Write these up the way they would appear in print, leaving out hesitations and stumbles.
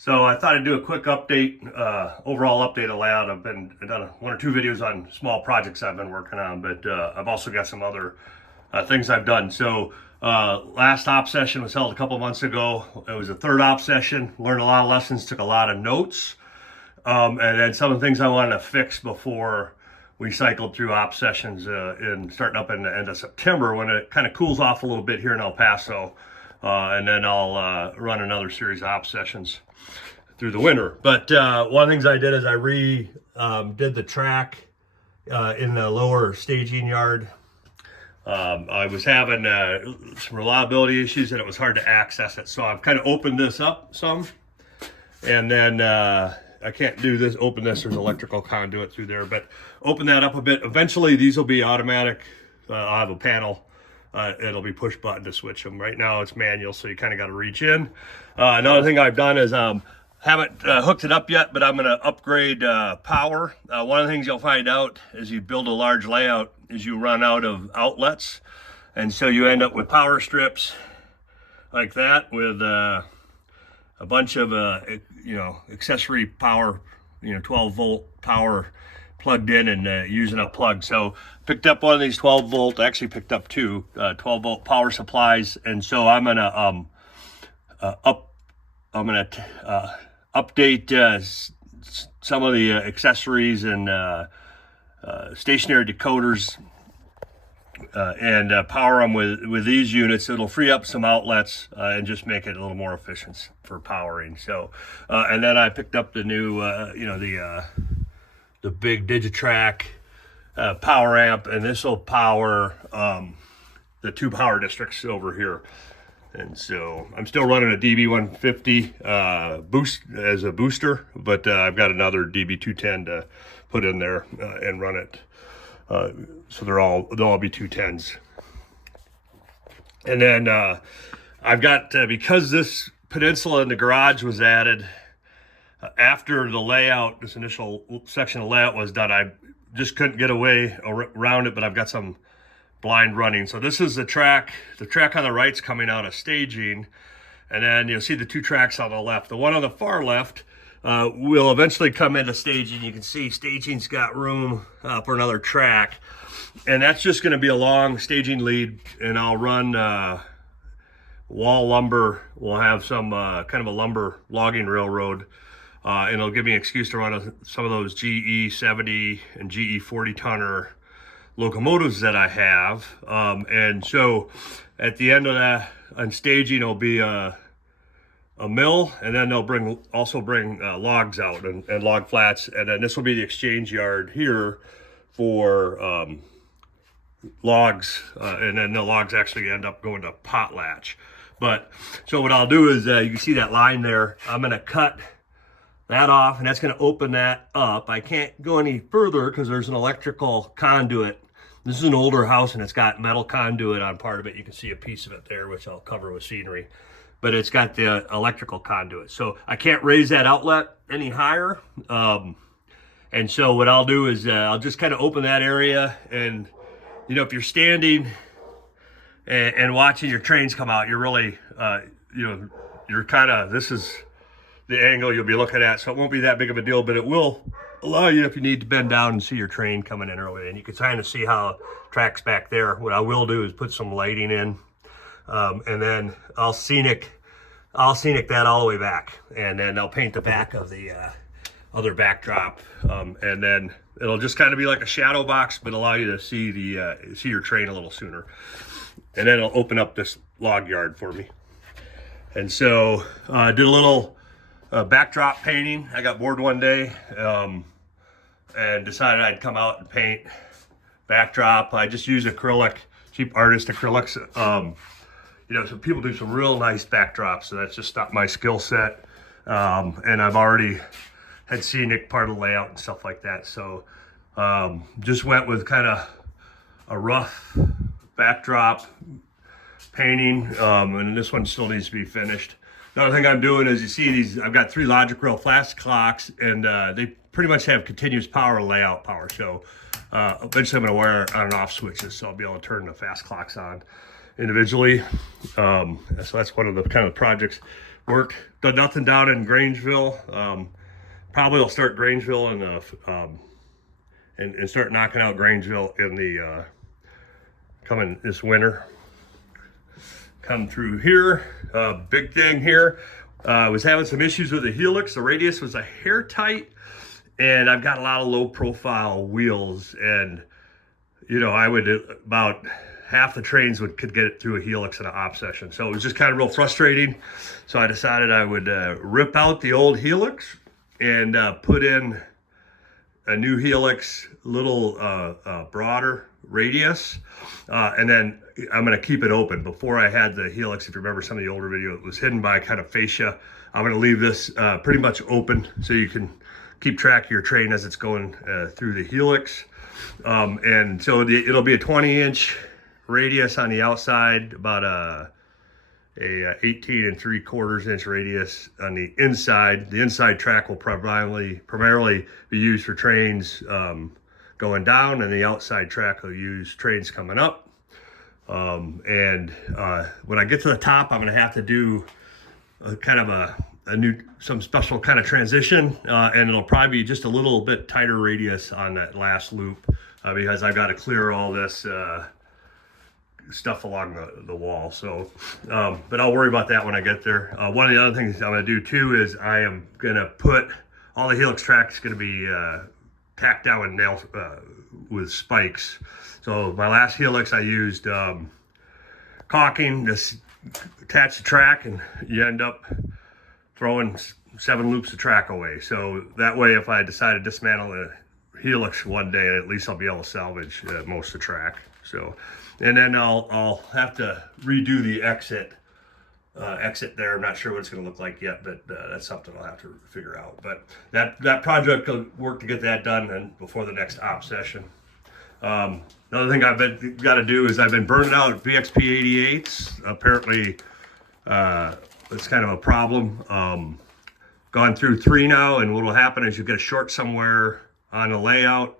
So I thought I'd do a quick update, overall update of layout. I've done one or two videos on small projects I've been working on, but I've also got some other things I've done. So last op session was held a couple months ago. It was a third op session. Learned a lot of lessons, took a lot of notes, and then some of the things I wanted to fix before we cycled through op sessions in starting up in the end of September when it kind of cools off a little bit here in El Paso. And then I'll run another series of op sessions through the winter. But one of the things I did is I did the track in the lower staging yard. I was having some reliability issues and it was hard to access it. So I've kind of opened this up some. And then I can't do this, open this, there's electrical conduit through there, but open that up a bit. Eventually these will be automatic. I'll have a panel. It'll be push button to switch them. Right now it's manual, so you kind of got to reach in. Another thing I've done is haven't hooked it up yet, but I'm going to upgrade power. One of the things you'll find out as you build a large layout is you run out of outlets, and so you end up with power strips like that with a bunch of accessory power, 12 volt power plugged in and using a plug. So picked up one of these 12 volt, actually picked up two 12 volt power supplies. And so I'm gonna update some of the accessories and stationary decoders and power them with these units. It'll free up some outlets and just make it a little more efficient for powering. So and then I picked up the new the big Digitrack power amp, and this will power the two power districts over here. And so I'm still running a DB150 boost as a booster, but I've got another DB210 to put in there and run it. So they'll all be 210s. And then I've got because this peninsula in the garage was added after the layout, this initial section of layout was done, I just couldn't get away around it, but I've got some blind running. So this is the track. The track on the right's coming out of staging, and then you'll see the two tracks on the left. The one on the far left will eventually come into staging. You can see staging's got room for another track, and that's just going to be a long staging lead, and I'll run wall lumber. We'll have some kind of a lumber logging railroad. And it'll give me an excuse to run some of those GE 70 and GE 40 tonner locomotives that I have. And so at the end of that, on staging, it'll be a mill, and then they'll also bring logs out and log flats. And then this will be the exchange yard here for logs. And then the logs actually end up going to potlatch. But so what I'll do is you can see that line there. I'm going to cut that off, and that's going to open that up. I can't go any further because there's an electrical conduit. This is an older house and it's got metal conduit on part of it. You can see a piece of it there, which I'll cover with scenery, but it's got the electrical conduit. So I can't raise that outlet any higher. And so what I'll do is I'll just kind of open that area, and if you're standing and watching your trains come out, you're really, you're kind of, this is the angle you'll be looking at, so it won't be that big of a deal, but it will allow you, if you need to bend down and see your train coming in early, and you can kind of see how track's back there. What I will do is put some lighting in, and then I'll scenic that all the way back, and then I'll paint the back of the other backdrop, and then it'll just kind of be like a shadow box, but allow you to see see your train a little sooner. And then it'll open up this log yard for me. And so I did a little backdrop painting. I got bored one day and decided I'd come out and paint backdrop. I just use acrylic, cheap artist acrylics. So people do some real nice backdrops, so that's just not my skill set. And I've already had scenic part of the layout and stuff like that. So just went with kind of a rough backdrop painting, and this one still needs to be finished. Another thing I'm doing is, you see these, I've got 3 logic rail flash clocks, and they pretty much have continuous power layout power. So eventually I'm going to wire on and off switches, so I'll be able to turn the fast clocks on individually. So that's one of the kind of projects Done nothing down in Grangeville. Probably I'll start Grangeville and start knocking out Grangeville in the coming this winter. Come through here, big thing here. Was having some issues with the Helix. The radius was a hair tight, and I've got a lot of low profile wheels, and I would about half the trains could get it through a Helix in an op session. So it was just kind of real frustrating. So I decided I would rip out the old Helix and put in a new Helix, little broader radius, and then I'm going to keep it open. Before I had the Helix, if you remember some of the older video, it was hidden by kind of fascia. I'm going to leave this pretty much open so you can keep track of your train as it's going through the Helix. And so it'll be a 20-inch radius on the outside, about a 18 3/4 inch radius on the inside. The inside track will primarily be used for trains going down, and the outside track will use trains coming up. And when I get to the top, I'm going to have to do kind of some special kind of transition, and it'll probably be just a little bit tighter radius on that last loop because I've got to clear all this stuff along the wall. So, but I'll worry about that when I get there. One of the other things I'm going to do too is I am going to put all the Helix tracks going to be tacked down with nails with spikes. So my last Helix I used caulking to attach the track, and you end up throwing 7 loops of track away. So that way, if I decide to dismantle the Helix one day, at least I'll be able to salvage most of the track. So, and then I'll have to redo the exit there. I'm not sure what it's going to look like yet, but that's something I'll have to figure out. But that project will work to get that done and before the next op session. Another thing I've got to do is I've been burning out BXP 88s. Apparently, it's kind of a problem. Gone through 3 now, and what will happen is you get a short somewhere on the layout,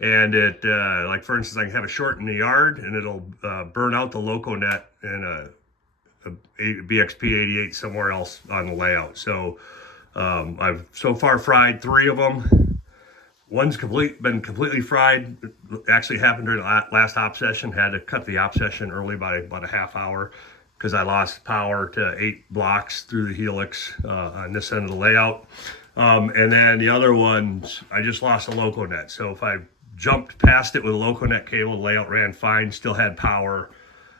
and it, like for instance, I can have a short in the yard, and it'll burn out the loco net in a BXP 88 somewhere else on the layout. So I've so far fried 3 of them. One's been completely fried. It actually happened during the last op session. Had to cut the op session early by about a half hour because I lost power to 8 blocks through the Helix on this end of the layout. And then the other ones, I just lost a loco net. So if I jumped past it with a loco net cable, the layout ran fine, still had power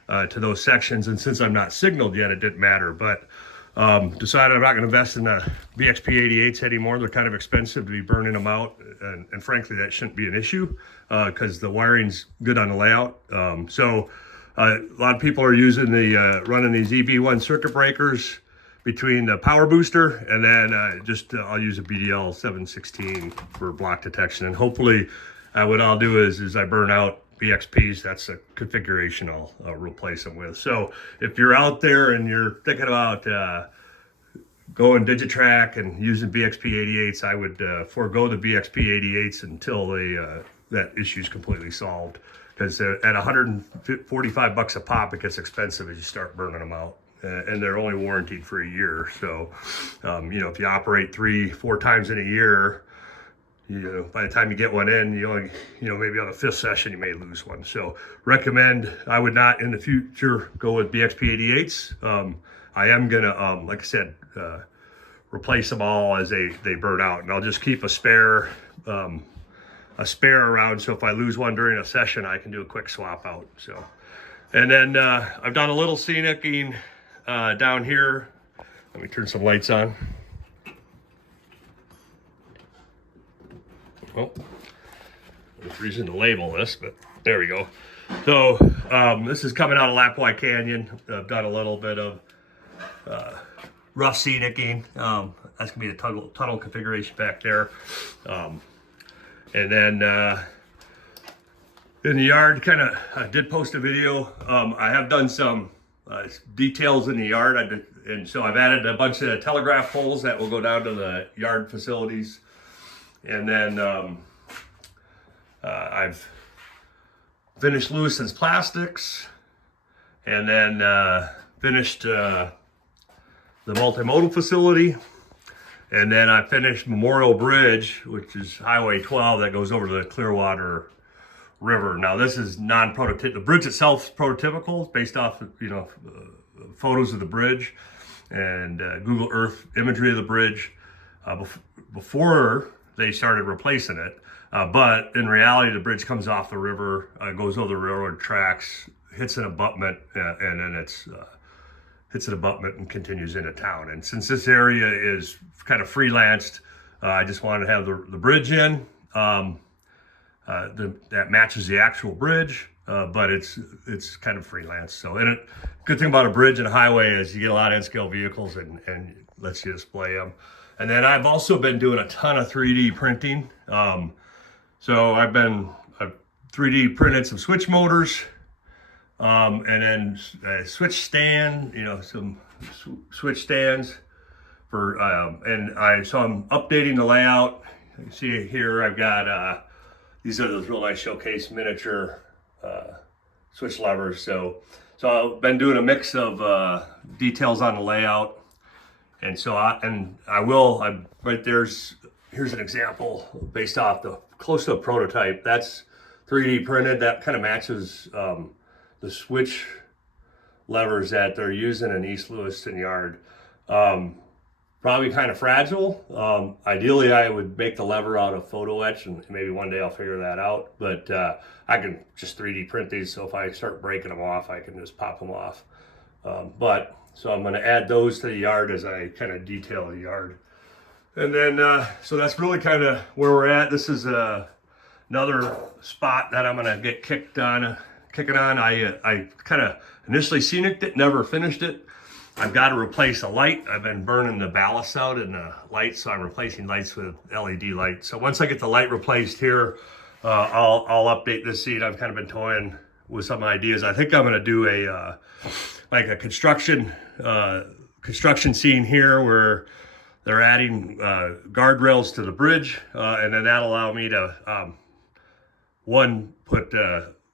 to those sections. And since I'm not signaled yet, it didn't matter. But decided I'm not going to invest in the BXP 88s anymore. They're kind of expensive to be burning them out. And frankly, that shouldn't be an issue because the wiring's good on the layout. So a lot of people are using running these EB1 circuit breakers between the power booster and then I'll use a BDL 716 for block detection. And hopefully what I'll do is I burn out BXPs. That's a configuration I'll replace them with. So if you're out there and you're thinking about going Digitrack and using BXP 88s, I would forego the BXP 88s until that issue is completely solved. Because at $145 a pop, it gets expensive as you start burning them out. And they're only warranted for a year. So, if you operate 3-4 times in a year, by the time you get one in, you only, maybe on the 5th session, you may lose one. So I would not in the future go with BXP 88s. I am gonna, like I said, replace them all as they burn out. And I'll just keep a spare around. So if I lose one during a session, I can do a quick swap out. So, and then I've done a little scenicking down here. Let me turn some lights on. Well, there's reason to label this, but there we go. So this is coming out of Lapwai Canyon. I've done a little bit of rough scenicking. That's gonna be the tunnel configuration back there. And then in the yard, I did post a video. I have done some details in the yard. And so I've added a bunch of telegraph poles that will go down to the yard facilities. And then I've finished Lewison's plastics, and then finished the multimodal facility. And then I finished Memorial Bridge, which is Highway 12 that goes over to the Clearwater River. Now this is non-prototypical. The bridge itself is prototypical. It's based off of, photos of the bridge and Google Earth imagery of the bridge before they started replacing it. But in reality, the bridge comes off the river, goes over the railroad tracks, hits an abutment, and then it's hits an abutment and continues into town. And since this area is kind of freelanced, I just wanted to have the bridge in. That matches the actual bridge, but it's kind of freelance. So, and good thing about a bridge and a highway is you get a lot of N-scale vehicles and lets you display them. And then I've also been doing a ton of 3D printing. So I've 3D printed some switch motors, and then a switch stand, some switch stands for, so I'm updating the layout. You see here, I've got, these are those real nice showcase miniature switch levers. So I've been doing a mix of details on the layout. And so here's an example based off close to a prototype. That's 3D printed. That kind of matches the switch levers that they're using in East Lewiston Yard. Probably kind of fragile. Ideally, I would make the lever out of photo etch, and maybe one day I'll figure that out. But I can just 3D print these, so if I start breaking them off, I can just pop them off. So I'm going to add those to the yard as I kind of detail the yard. And then, so that's really kind of where we're at. This is another spot that I'm going to get kicking on. I kind of initially scenicked it, never finished it. I've got to replace a light. I've been burning the ballast out in the lights, so I'm replacing lights with LED lights. So once I get the light replaced here, I'll update this scene. I've kind of been toying with some ideas. I think I'm going to do a construction scene here where they're adding guardrails to the bridge, and then that'll allow me to put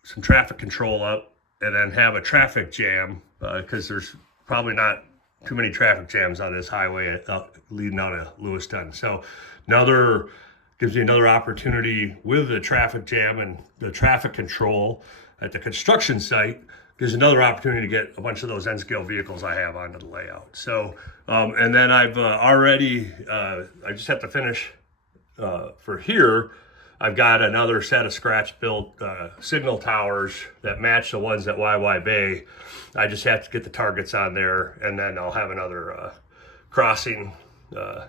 some traffic control up, and then have a traffic jam because there's probably not too many traffic jams on this highway leading out of Lewiston. So gives you another opportunity with the traffic jam and the traffic control at the construction site. Gives another opportunity to get a bunch of those N-scale vehicles I have onto the layout. So, and then I've already, I just have to finish for here. I've got another set of scratch-built signal towers that match the ones at YY Bay. I just have to get the targets on there, and then I'll have another crossing, an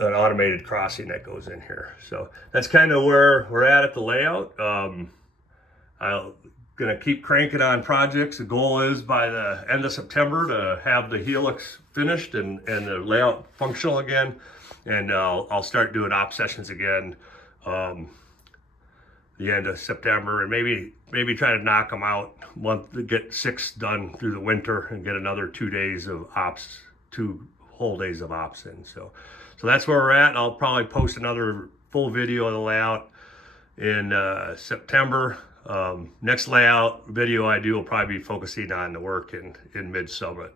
automated crossing that goes in here. So that's kind of where we're at the layout. I'm gonna keep cranking on projects. The goal is by the end of September to have the Helix finished and the layout functional again. And I'll start doing op sessions again the end of September, and maybe try to knock them out get 6 done through the winter and get another 2 days of ops, 2 whole days of ops in. So that's where we're at. I'll probably post another full video of the layout in September. Next layout video I do will probably be focusing on the work in mid-summer